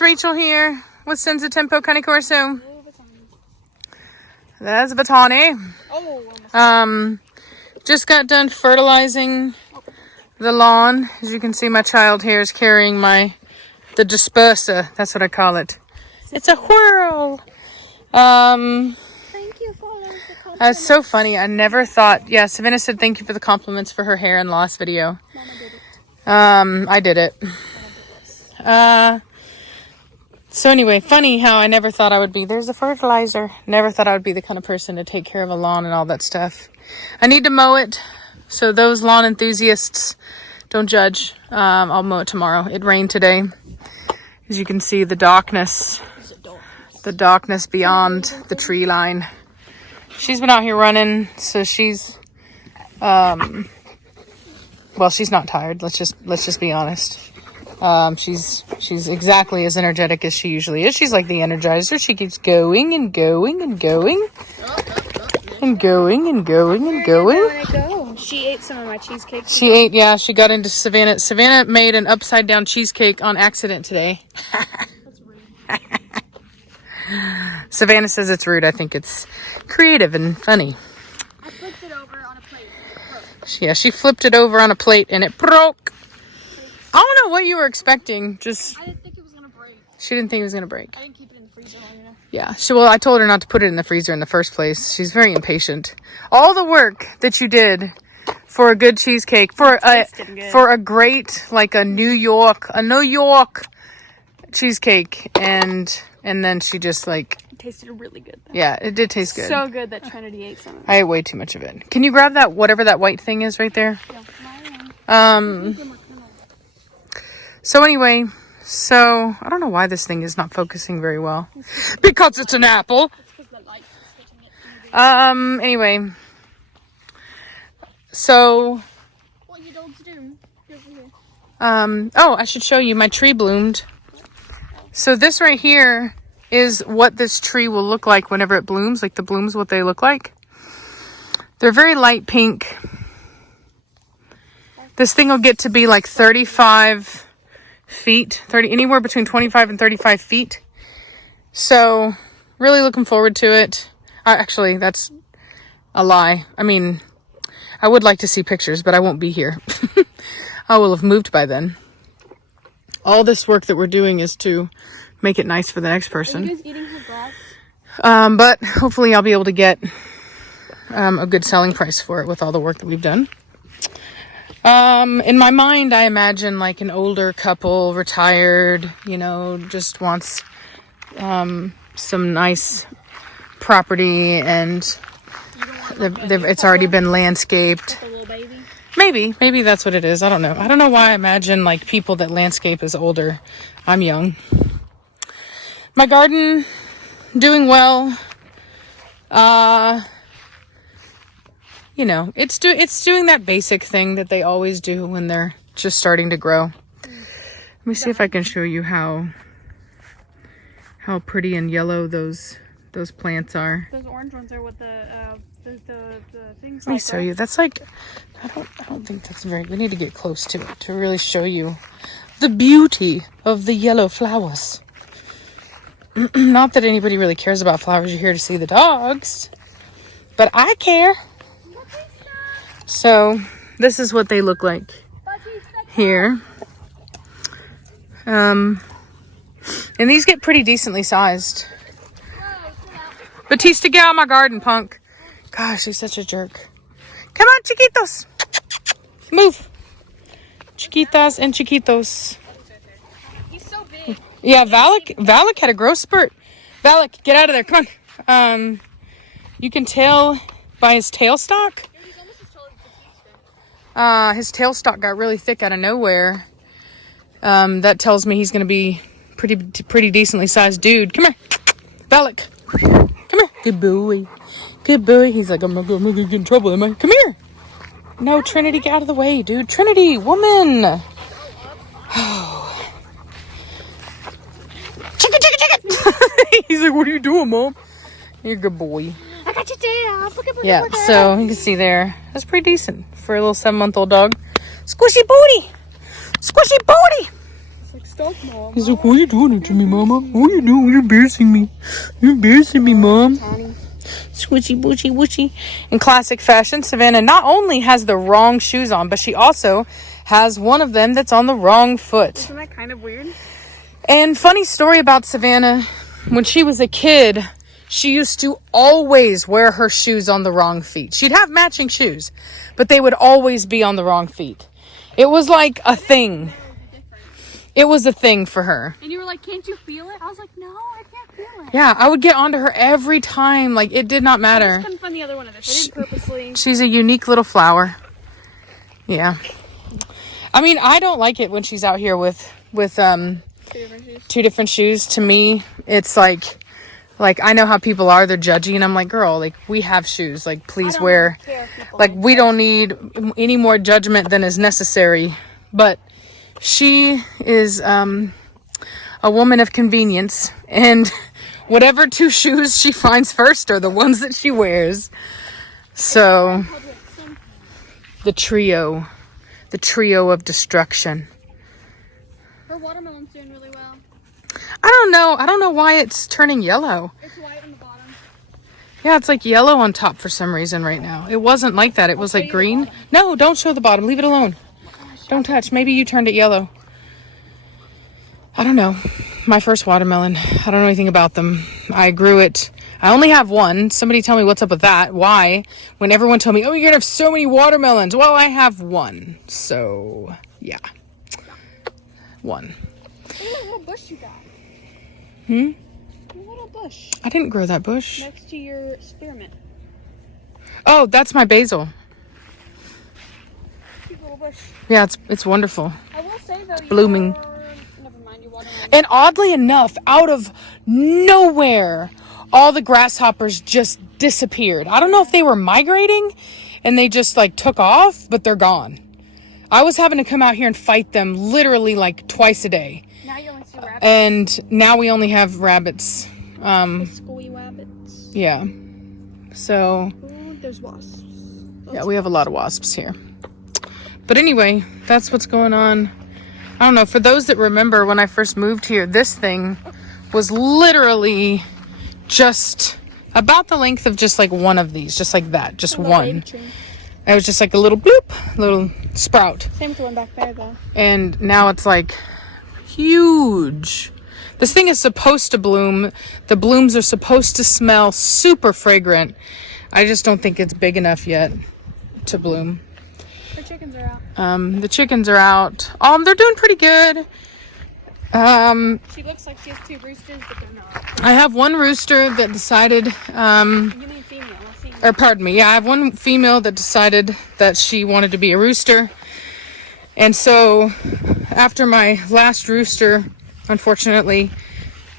it's Rachel here with Senza Tempo Cane Corso. That's Batani. Just got done fertilizing the lawn. As you can see, my child here is carrying the disperser. That's what I call it. It's a whirl. Thank you for the compliment. That's so funny. I never thought. Yeah, Savannah said thank you for the compliments for her hair and loss video. Mama did it. I did it. So anyway, funny how I never thought I would be. There's a fertilizer. Never thought I would be the kind of person to take care of a lawn and all that stuff. I need to mow it. So those lawn enthusiasts, don't judge. I'll mow it tomorrow. It rained today. As you can see, the darkness beyond the tree line. She's been out here running, so she's, well, she's not tired. Let's just be honest. She's exactly as energetic as she usually is. She's like the Energizer. She keeps going and going and going. And going and going and going. She ate some of my cheesecake. She got into Savannah. Savannah made an upside down cheesecake on accident today. That's rude. Savannah says it's rude. I think it's creative and funny. I flipped it over on a plate. Yeah, she flipped it over on a plate and it broke. I don't know what you were expecting. I didn't think it was going to break. She didn't think it was going to break. I didn't keep it in the freezer long enough. Yeah. I told her not to put it in the freezer in the first place. She's very impatient. All the work that you did for a good cheesecake, for a great, like a New York cheesecake, and then she just like... It tasted really good, though. Yeah, it did taste good. So good that Trinity ate some of it. I ate way too much of it. Can you grab that, whatever that white thing is right there? Yeah. So anyway, I don't know why this thing is not focusing very well. Because it's an apple. It's because the light is hitting it. Anyway. So. What you dogs do? Over here. Oh, I should show you. My tree bloomed. So this right here is what this tree will look like whenever it blooms. Like the blooms, what they look like. They're very light pink. This thing will get to be like 35 feet, anywhere between 25 and 35 feet. So really looking forward to it. Actually, that's a lie. I mean, I would like to see pictures, but I won't be here. I will have moved by then. All this work that we're doing is to make it nice for the next person. Are you guys eating her grass? But hopefully I'll be able to get a good selling price for it with all the work that we've done. In my mind, I imagine like an older couple, retired, just wants, some nice property and it's already been landscaped. Like a little baby? Maybe that's what it is. I don't know. I don't know why I imagine like people that landscape as older. I'm young. My garden, doing well. It's doing that basic thing that they always do when they're just starting to grow. Let me see if I can show you how pretty and yellow those plants are. Those orange ones are with the things. Let me show you. That's like, I don't think that's very. We need to get close to it to really show you the beauty of the yellow flowers. Not that anybody really cares about flowers. You're here to see the dogs, but I care. So this is what they look like here. And these get pretty decently sized. Batista, get out of my garden, punk. Gosh, he's such a jerk. Come on, chiquitos. Move. Chiquitas and chiquitos. He's so big. Yeah, Valak had a growth spurt. Valak, get out of there. Come on. You can tell by his tailstock. His tailstock got really thick out of nowhere. That tells me he's going to be pretty decently sized dude. Come here. Valak. Come here. Good boy. Good boy. He's like, I'm not going to get in trouble, am I? Come here. No, Trinity, get out of the way, dude. Trinity, woman. Oh. Chicken. He's like, what are you doing, Mom? You're a good boy. I got your tail. Yeah, so you can see there. That's pretty decent for a little 7-month-old dog. Squishy booty. Squishy booty. It's like stuck, Mom. He's like, why are you doing it to me, Mama? What are you doing? You're embarrassing me. You're embarrassing me, Mom. Swooshy, booshy, whooshy. In classic fashion, Savannah not only has the wrong shoes on, but she also has one of them that's on the wrong foot. Isn't that kind of weird? And funny story about Savannah, when she was a kid, she used to always wear her shoes on the wrong feet. She'd have matching shoes, but they would always be on the wrong feet. It was like a thing. It was a thing for her. And you were like, can't you feel it? I was like, no, I can't feel it. Yeah, I would get onto her every time. Like, it did not I matter. just couldn't find the other one of this. I did purposely. She's a unique little flower. Yeah. I mean, I don't like it when she's out here with two different shoes. To me, it's like I know how people are. They're judgy, and I'm like, girl, like, we have shoes. Like, please wear. Like, we don't need any more judgment than is necessary. But she is a woman of convenience, and whatever two shoes she finds first are the ones that she wears. So, the trio of destruction. Her watermelon's doing really well. I don't know why it's turning yellow. It's white on the bottom. Yeah, it's like yellow on top for some reason right now. It wasn't like that. It was like green. No, don't show the bottom. Leave it alone. Don't touch. Maybe you turned it yellow. I don't know. My first watermelon. I don't know anything about them. I grew it. I only have one. Somebody tell me what's up with that. Why? When everyone told me, oh, you're going to have so many watermelons. Well, I have one. So, yeah. One. Look at that little bush you got. Hmm? A little bush. I didn't grow that bush. Next to your spearmint. Oh, that's my basil. Cute little bush. Yeah, it's wonderful. I will say though, Blooming. Never mind, you watermelon. And oddly enough, out of nowhere, all the grasshoppers just disappeared. I don't know if they were migrating and they just like took off, but they're gone. I was having to come out here and fight them literally like twice a day. Now you only see rabbits. And now we only have rabbits. Squishy rabbits. Yeah. So. Ooh, there's wasps. Yeah, we have a lot of wasps here. But anyway, that's what's going on. I don't know. For those that remember when I first moved here, this thing was literally just about the length of just like one of these. Just like that. Just one. It was just like a little bloop, little sprout. Same with the one back there though. And now it's like huge. This thing is supposed to bloom. The blooms are supposed to smell super fragrant. I just don't think it's big enough yet to bloom. The chickens are out. The chickens are out. They're doing pretty good. She looks like she has two roosters, but they're not. I have one rooster that decided, You mean female, not female. or pardon me. Yeah, I have one female that decided that she wanted to be a rooster. And so after my last rooster, unfortunately,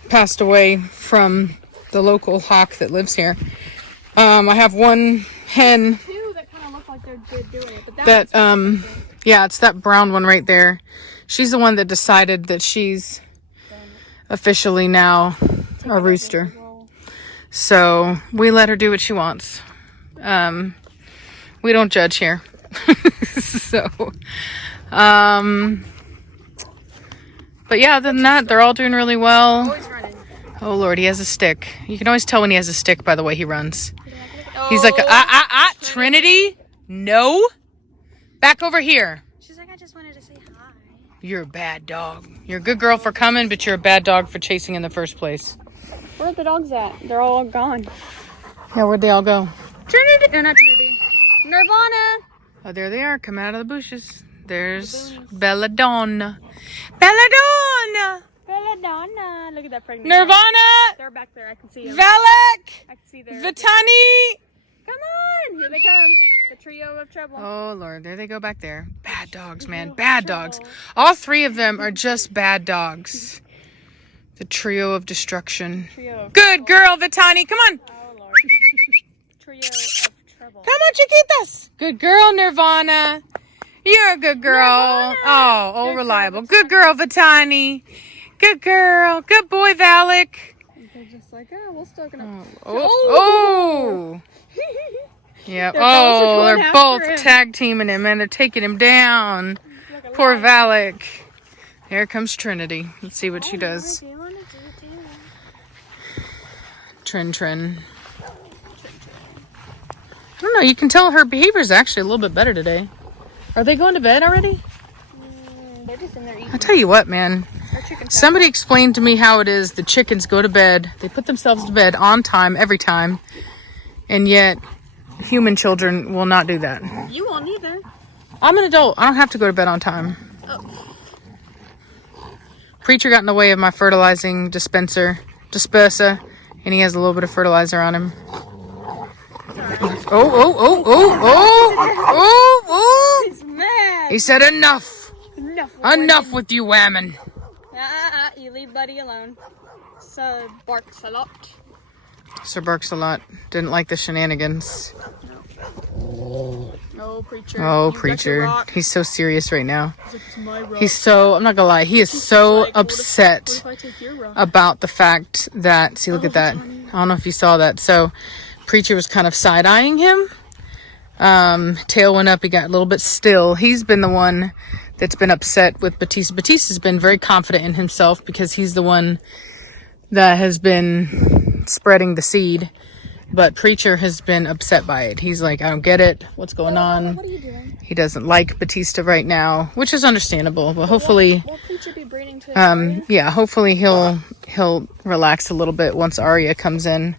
passed away from the local hawk that lives here, I have one hen Two that kind of look like they're doing it, but that, yeah, it's that brown one right there. She's the one that decided that she's officially now a rooster. So we let her do what she wants. We don't judge here. So, but yeah, other than that, they're all doing really well. Always running. Oh Lord, he has a stick. You can always tell when he has a stick by the way he runs. Oh, He's like, Trinity? No. Back over here. She's like, I just wanted to say hi. You're a bad dog. You're a good girl for coming, but you're a bad dog for chasing in the first place. Where are the dogs at? They're all gone. Yeah, where'd they all go? Trinity. Not Trinity. Nirvana. Oh, there they are, coming out of the bushes. There's Belladonna. Belladonna! Belladonna. Look at that pregnant Nirvana! dog. They're back there. I can see them. Valak! I can see their... Vitani! Come on. Here they come. The trio of trouble. Oh, Lord. There they go back there. Bad dogs, man. Bad dogs. All three of them are just bad dogs. The trio of destruction. Trio of Good girl, Vitani. Come on. Oh, Lord. Trio of trouble. Come on, Chiquitas. Good girl, Nirvana. You're a good girl. Nirvana. Oh, Good reliable. girl, Good girl, Vitani. Good girl. Good boy, Valak. They're just like, oh, we'll still gonna... Oh. Yeah. They're both tag teaming him, man. They're taking him down. Poor Valak. Here comes Trinity. Let's see what she does. Do you want to do it too? Trin. I don't know. You can tell her behavior is actually a little bit better today. Are they going to bed already? They're just in there eating. I tell you what, man. Somebody explained to me how it is the chickens go to bed. They put themselves to bed on time every time. And yet, human children will not do that. You won't either. I'm an adult. I don't have to go to bed on time. Oh. Preacher got in the way of my fertilizing dispenser, and he has a little bit of fertilizer on him. Oh. He's mad. He said enough. Enough with you whamming. You leave Buddy alone. So barks a lot. Sir barks a lot. Didn't like the shenanigans. No, Preacher. Oh, Preacher. He's so serious right now. It's my rock. He's so, I'm not gonna lie, he is so upset What if I take your rock? about the fact that, see, look at that. I don't know if you saw that. So, Preacher was kind of side-eyeing him. Tail went up, he got a little bit still. He's been the one that's been upset with Batista. Batista's been very confident in himself because he's the one that has been spreading the seed. But Preacher has been upset by it. He's like, I don't get it. What's going on? What are you doing? He doesn't like Batista right now, which is understandable. But hopefully, Will Preacher be breeding to yeah, hopefully he'll relax a little bit once Arya comes in.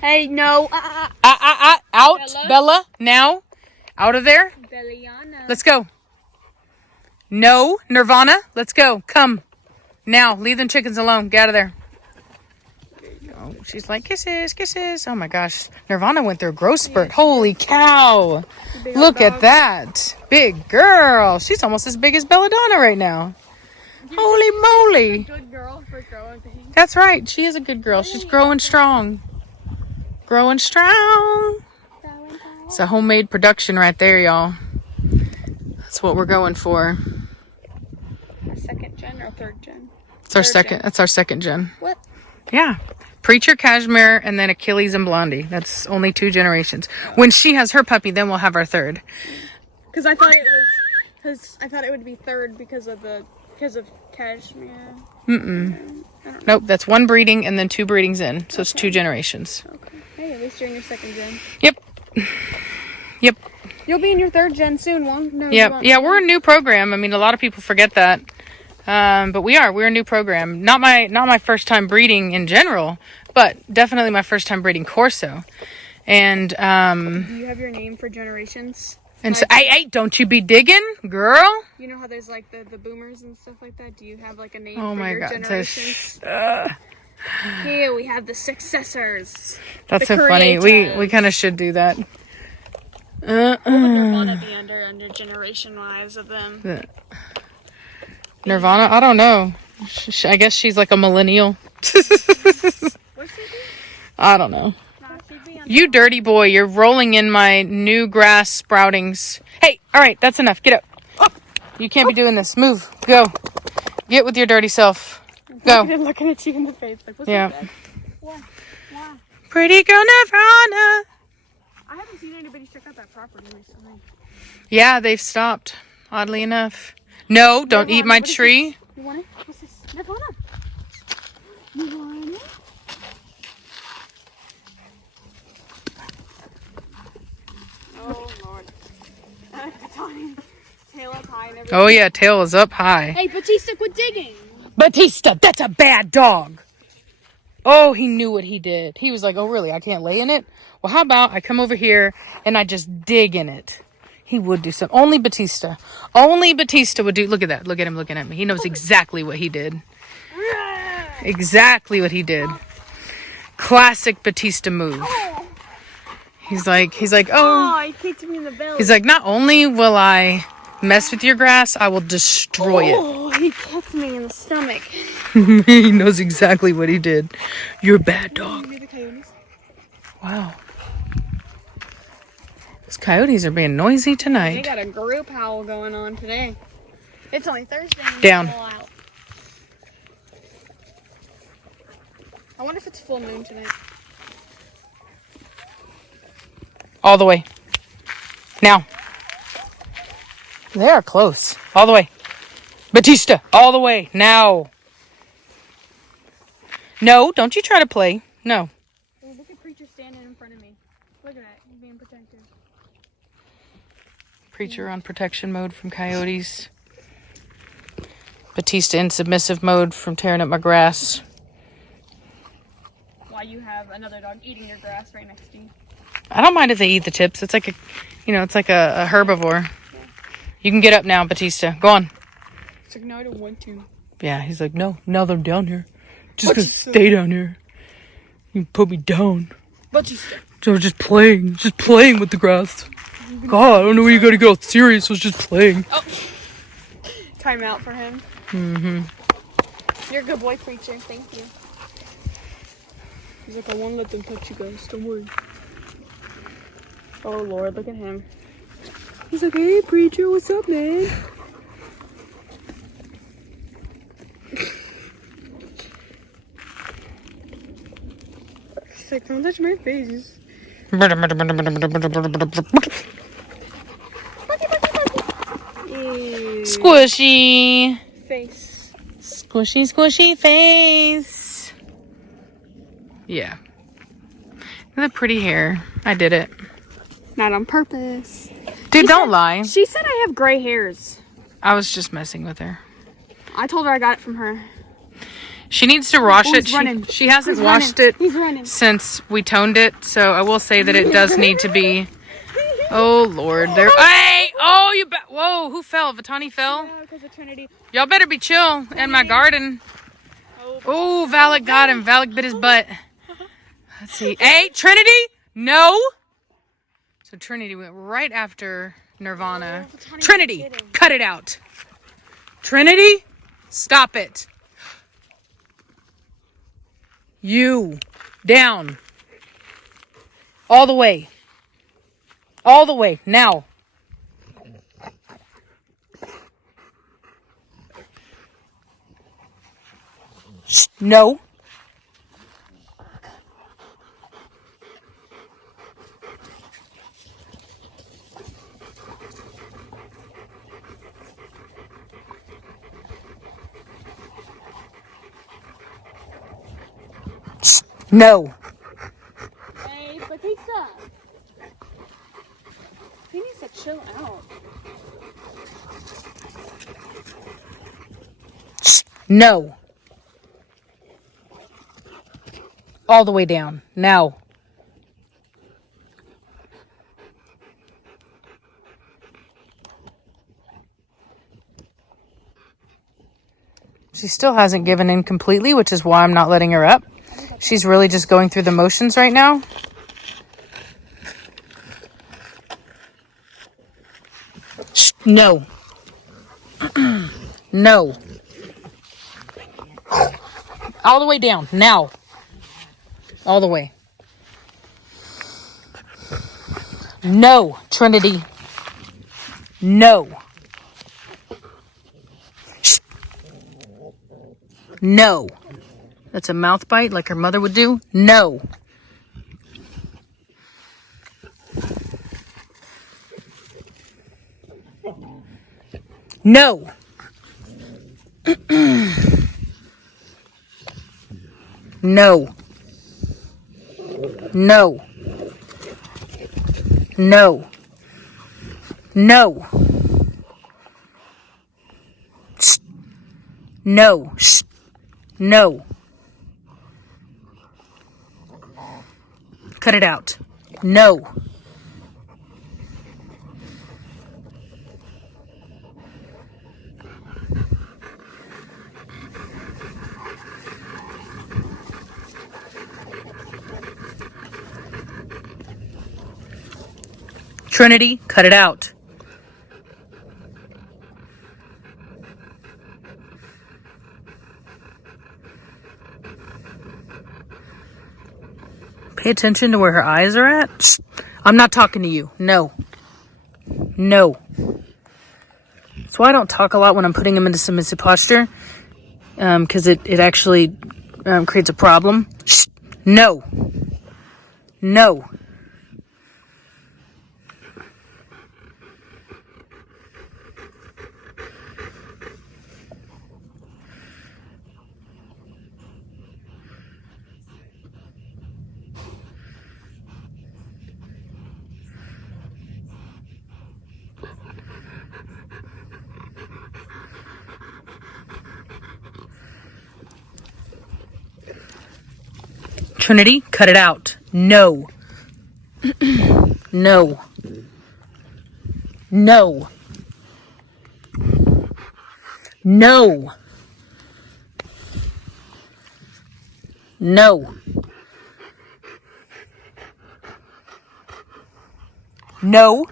Hey, no. Out, Bella, now, out of there. Belliana. Let's go. No, Nirvana, let's go. Come now. Leave them chickens alone. Get out of there. Oh, she's like, kisses. Oh my gosh. Nirvana went through a growth spurt. Holy cow. Look at that. Big girl. She's almost as big as Belladonna right now. Holy moly. Good girl for growing things. That's right. She is a good girl. She's growing strong. Growing strong. It's a homemade production right there, y'all. That's what we're going for. A second gen or third gen? It's our second. That's our second gen. What? Yeah. Preacher, Cashmere, and then Achilles and Blondie. That's only 2 generations. When she has her puppy, then we'll have our third. Because I thought it would be third because of Cashmere. Nope, that's 1 breeding and then 2 breedings in. So it's 2 generations. Okay. Hey, at least you're in your second gen. Yep. You'll be in your third gen soon, won't? No. Yep. Yeah, we're a new program. I mean, a lot of people forget that. But we're a new program. Not my first time breeding in general, but definitely my first time breeding Corso. And Do you have your name for generations? and so, hey, don't you be digging, girl? You know how there's like the boomers and stuff like that? Do you have like a name Oh for my your god, generations? Here we have the successors. that's The so funny. creators. We kind of should do that. What would Nirvana be under generation wise of them? Nirvana? I don't know. I guess she's like a millennial. What's she do? I don't know. Nah, she'd be on You dirty boy, you're rolling in my new grass sproutings. Hey, all right, that's enough. Get up. You can't be doing this. Move. Go. Get with your dirty self. Go. looking at you in the face like, what's Yeah. that? What? Why? Pretty girl Nirvana. I haven't seen anybody check out that property recently. Yeah, they've stopped. Oddly enough. No, don't eat my What is tree. You want it? What's this? Nirvana. You want it? Oh Lord. Tail up high and everything. Oh yeah, tail is up high. Hey, Batista, quit digging. Batista, that's a bad dog. Oh, he knew what he did. He was like, oh really, I can't lay in it? Well, how about I come over here and I just dig in it? He would do something. Only Batista would do. Look at that. Look at him looking at me. He knows exactly what he did. Exactly what he did. Classic Batista move. He's like, oh. Oh, he kicked me in the belly. He's like, not only will I mess with your grass, I will destroy it. Oh, he kicked me in the stomach. He knows exactly what he did. You're a bad dog. Maybe the coyotes. Wow. These coyotes are being noisy They tonight. got a group howl going on today. It's only Thursday. And Down. they're all out. I wonder if it's full moon tonight. All the way. Now. They are close. All the way. Batista, all the way, now. No, don't you try to play. No. Oh, look at Preacher standing in front of me. Look at that. He's being protective. Preacher on protection mode from coyotes. Batista in submissive mode from tearing up my grass. Why you have another dog eating your grass right next to you. I don't mind if they eat the tips. It's like it's like a herbivore. Yeah. You can get up now, Batista. Go on. It's like, no, I don't want to. Yeah, he's like, no, now they're down here. Just gonna stay down here. You put me down. Batista. So just playing with the grass. God, I don't know where you gotta get all serious. I was just playing. Oh. Time out for him. Mm-hmm. You're a good boy, Preacher. Thank you. He's like, I won't let them touch you guys. Don't worry. Oh, Lord, look at him. He's like, hey, Preacher, what's up, man? He's like, don't touch my face. Squishy. Face. Squishy face. Yeah. Look at the pretty hair. I did it. Not on purpose. Dude, don't lie. She said I have gray hairs. I was just messing with her. I told her I got it from her. She needs to wash it. Running. She hasn't washed it running. since we toned it, so I will say that it does need to be. Oh Lord, there. Hey! Oh, whoa! Who fell? Vitani fell. Yeah, because of Trinity. Y'all better be chill in my garden. Oh, Valak got him. Valak bit his butt. Let's see. Hey, Trinity! No. So Trinity went right after Nirvana. Trinity, cut it out. Trinity, stop it. You, down. All the way. All the way, now. No. No. Hey, Batista. He needs to chill out. No. All the way down. Now. She still hasn't given in completely, which is why I'm not letting her up. She's really just going through the motions right now. No. No. All the way down. Now. All the way. No, Trinity. No. No. That's a mouth bite like her mother would do. No. No. No. No. No. No. No. No. Cut it out. No. Trinity, cut it out. Pay attention to where her eyes are at. Shh. I'm not talking to you. No. No. That's why I don't talk a lot when I'm putting him into submissive posture. Because it actually creates a problem. Shh. No. No. Trinity, cut it out. No. No. No. No. No. No.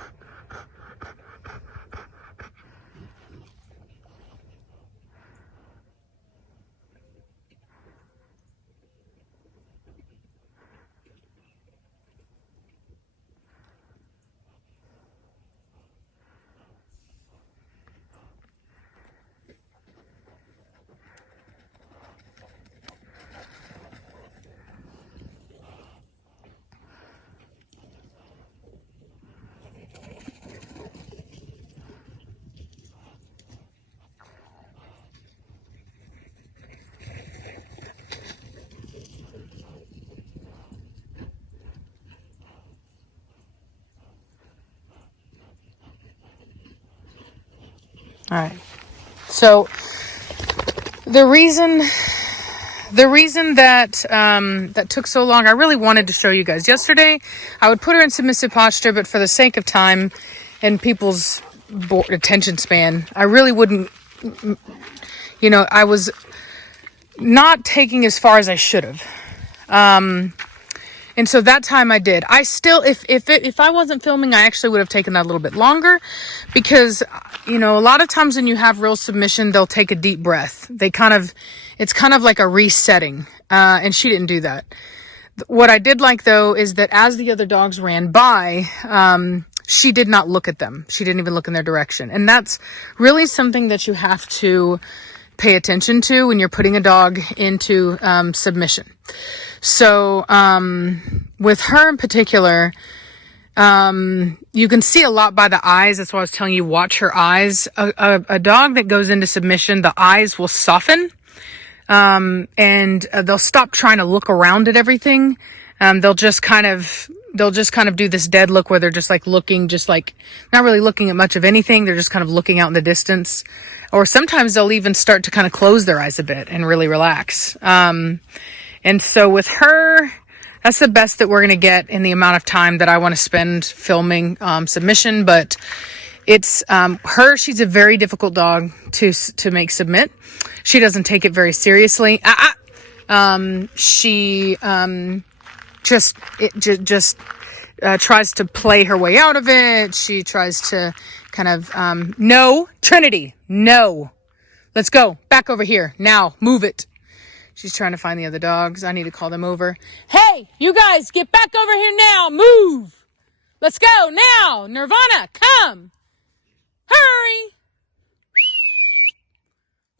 All right. So the reason that that took so long, I really wanted to show you guys. Yesterday, I would put her in submissive posture, but for the sake of time and people's attention span, I really wouldn't. I was not taking as far as I should have. And so that time I did. I still, if I wasn't filming, I actually would have taken that a little bit longer, because, a lot of times when you have real submission, they'll take a deep breath. It's kind of like a resetting. And she didn't do that. What I did like, though, is that as the other dogs ran by, she did not look at them. She didn't even look in their direction. And that's really something that you have to pay attention to when you're putting a dog into submission. So with her in particular, you can see a lot by the eyes. That's why I was telling you, watch her eyes. A dog that goes into submission, the eyes will soften, and they'll stop trying to look around at everything. They'll just kind of do this dead look where they're just like looking, just like not really looking at much of anything. They're just kind of looking out in the distance. Or sometimes they'll even start to kind of close their eyes a bit and really relax. And so with her, that's the best that we're going to get in the amount of time that I want to spend filming submission. But it's her. She's a very difficult dog to make submit. She doesn't take it very seriously. She just tries to play her way out of it. She tries to kind of no, Trinity, no. Let's go back over here now. Move it. She's trying to find the other dogs. I need to call them over. Hey, you guys, get back over here now. Move. Let's go now. Nirvana, come. Hurry.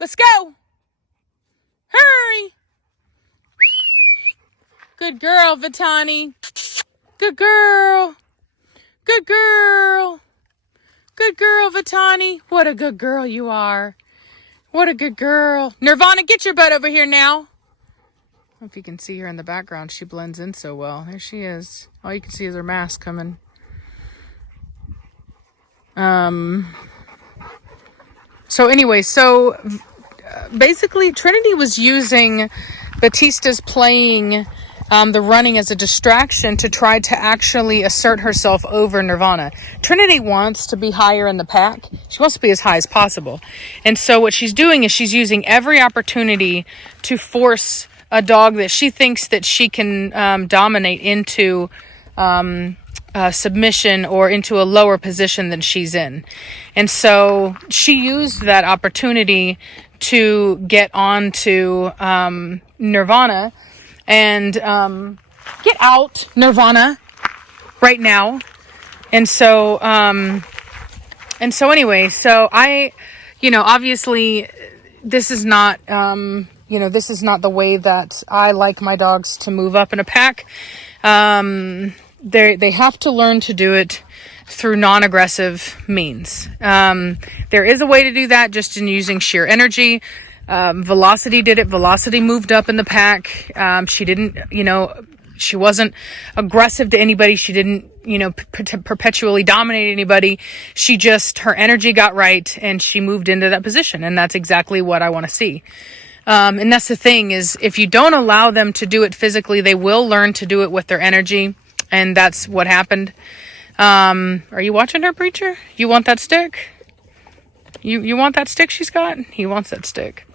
Let's go. Hurry. Good girl, Vitani. Good girl. Good girl. Good girl, Vitani. What a good girl you are. What a good girl. Nirvana, get your butt over here now. I don't know if you can see her in the background. She blends in so well. There she is. All you can see is her mask coming. So anyway, basically Trinity was using Batista's playing the running as a distraction to try to actually assert herself over Nirvana. Trinity wants to be higher in the pack. She wants to be as high as possible. And so what she's doing is she's using every opportunity to force a dog that she thinks that she can dominate into submission or into a lower position than she's in. And so she used that opportunity to get on to Nirvana. And get out, Nirvana, right now. And so anyway, so I, obviously this is not, this is not the way that I like my dogs to move up in a pack. They have to learn to do it through non-aggressive means. There is a way to do that just in using sheer energy. Velocity did it. Velocity moved up in the pack. She didn't, she wasn't aggressive to anybody. She didn't, perpetually dominate anybody. She just, her energy got right and she moved into that position. And that's exactly what I want to see. And that's the thing is if you don't allow them to do it physically, they will learn to do it with their energy. And that's what happened. Are you watching her, preacher? You want that stick? You want that stick she's got? He wants that stick.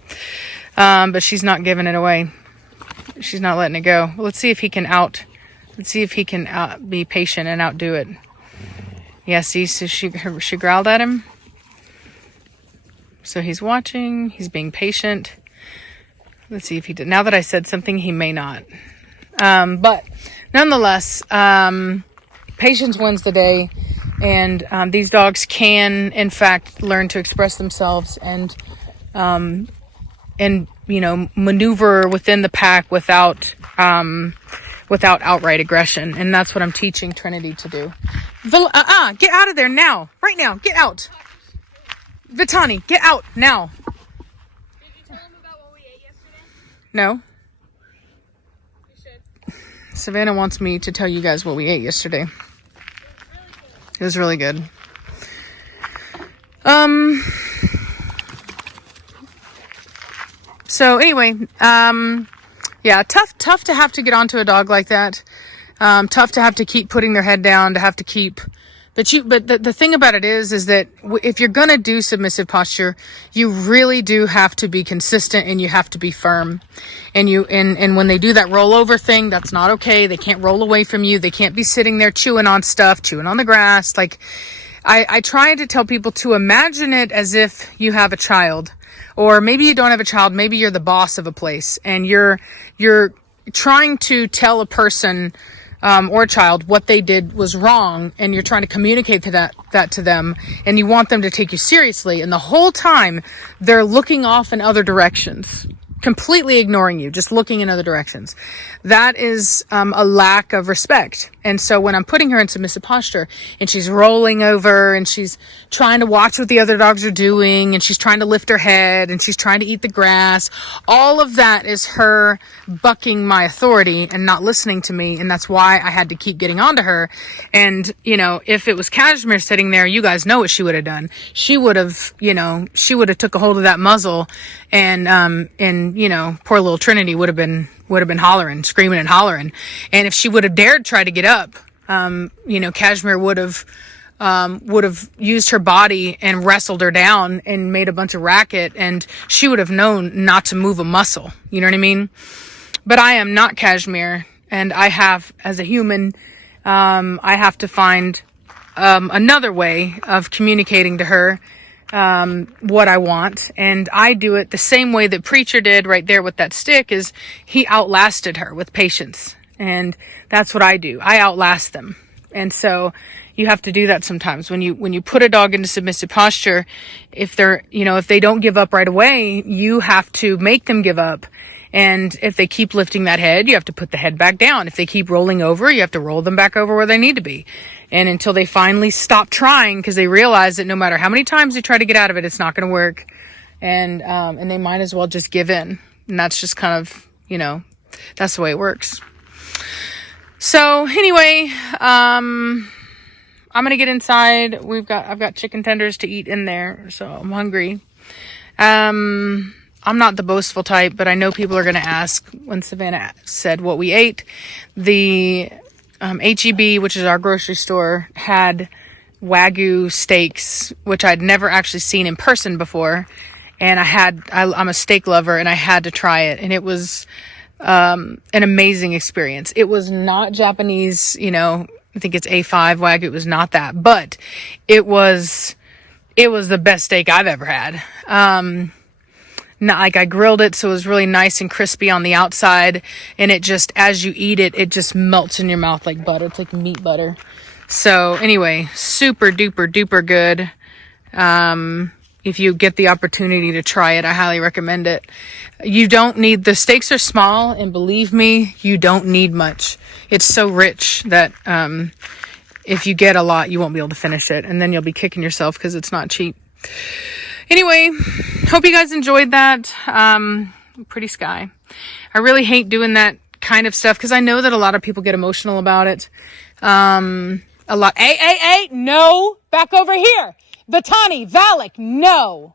But she's not giving it away. She's not letting it go. Let's see if he can be patient and outdo it. Yeah, see, so she growled at him. So he's watching. He's being patient. Let's see if he did. Now that I said something, he may not. But nonetheless, patience wins the day. And these dogs can, in fact, learn to express themselves and maneuver within the pack without outright aggression. And that's what I'm teaching Trinity to do. Get out of there now. Right now. Get out. Vitani, get out now. Did you tell him about what we ate yesterday? No. You should. Savannah wants me to tell you guys what we ate yesterday. It was really good. So anyway, yeah, tough to have to get onto a dog like that. Tough to have to keep putting their head down, to have to keep, but the thing about it is that if you're going to do submissive posture, you really do have to be consistent and you have to be firm. And when they do that rollover thing, that's not okay. They can't roll away from you. They can't be sitting there chewing on stuff, chewing on the grass. Like I try to tell people to imagine it as if you have a child, or maybe you don't have a child. Maybe you're the boss of a place and you're trying to tell a person, or a child what they did was wrong, and you're trying to communicate that to them, and you want them to take you seriously, and the whole time they're looking off in other directions, completely ignoring you, just looking in other directions. That is a lack of respect. And so when I'm putting her in submissive posture and she's rolling over and she's trying to watch what the other dogs are doing and she's trying to lift her head and she's trying to eat the grass, all of that is her bucking my authority and not listening to me. And that's why I had to keep getting onto her. And, if it was Cashmere sitting there, you guys know what she would have done. She would have took a hold of that muzzle and poor little Trinity would have been hollering, screaming and hollering. And if she would have dared try to get up, Cashmere would have used her body and wrestled her down and made a bunch of racket, and she would have known not to move a muscle. You know what I mean? But I am not Cashmere, and I have, as a human, I have to find another way of communicating to her what I want. And I do it the same way that Preacher did right there with that stick. Is he outlasted her with patience. And that's what I do. I outlast them. And so you have to do that sometimes when you put a dog into submissive posture. If they don't give up right away, you have to make them give up. And if they keep lifting that head, you have to put the head back down. If they keep rolling over, you have to roll them back over where they need to be. And until they finally stop trying, because they realize that no matter how many times they try to get out of it, it's not going to work. And they might as well just give in. And that's just kind of, that's the way it works. So anyway, I'm going to get inside. I've got chicken tenders to eat in there. So I'm hungry. I'm not the boastful type, but I know people are going to ask when Savannah said what we ate. The H-E-B, which is our grocery store, had Wagyu steaks, which I'd never actually seen in person before. And I'm a steak lover, and I had to try it. And it was an amazing experience. It was not Japanese, I think it's A5 Wagyu. It was not that, but it was the best steak I've ever had. Not like I grilled it, so it was really nice and crispy on the outside, and it just, as you eat it, it just melts in your mouth like butter. It's like meat butter. So anyway, super duper duper good. If you get the opportunity to try it, I highly recommend it. The steaks are small, and believe me, you don't need much. It's so rich that if you get a lot, you won't be able to finish it, and then you'll be kicking yourself because it's not cheap. Anyway, hope you guys enjoyed that. Pretty sky. I really hate doing that kind of stuff because I know that a lot of people get emotional about it. A lot. Hey, no, back over here. Vitani, Valak, no,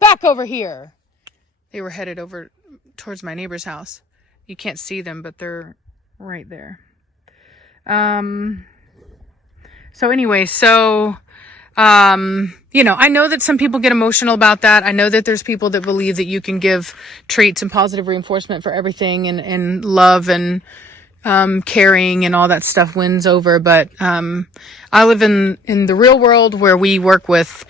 back over here. They were headed over towards my neighbor's house. You can't see them, but they're right there. So anyway, I know that some people get emotional about that. I know that there's people that believe that you can give treats and positive reinforcement for everything, and love and caring and all that stuff wins over. But I live in the real world where we work with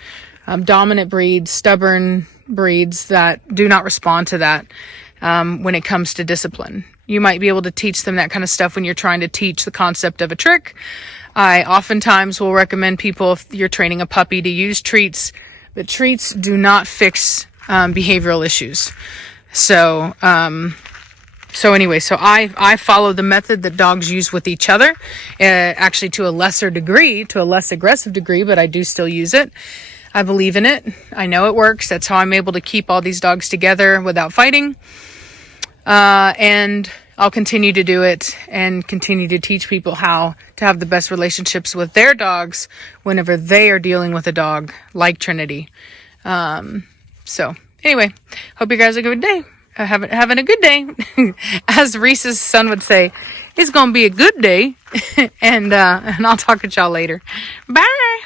dominant breeds, stubborn breeds that do not respond to that when it comes to discipline. You might be able to teach them that kind of stuff when you're trying to teach the concept of a trick. I oftentimes will recommend people, if you're training a puppy, to use treats, but treats do not fix behavioral issues. So anyway, I follow the method that dogs use with each other, actually to a lesser degree, to a less aggressive degree, but I do still use it. I believe in it. I know it works. That's how I'm able to keep all these dogs together without fighting. And I'll continue to do it and continue to teach people how to have the best relationships with their dogs whenever they are dealing with a dog like Trinity. So anyway, hope you guys are having a good day. Having a good day. As Reese's son would say, it's going to be a good day. And I'll talk to y'all later. Bye.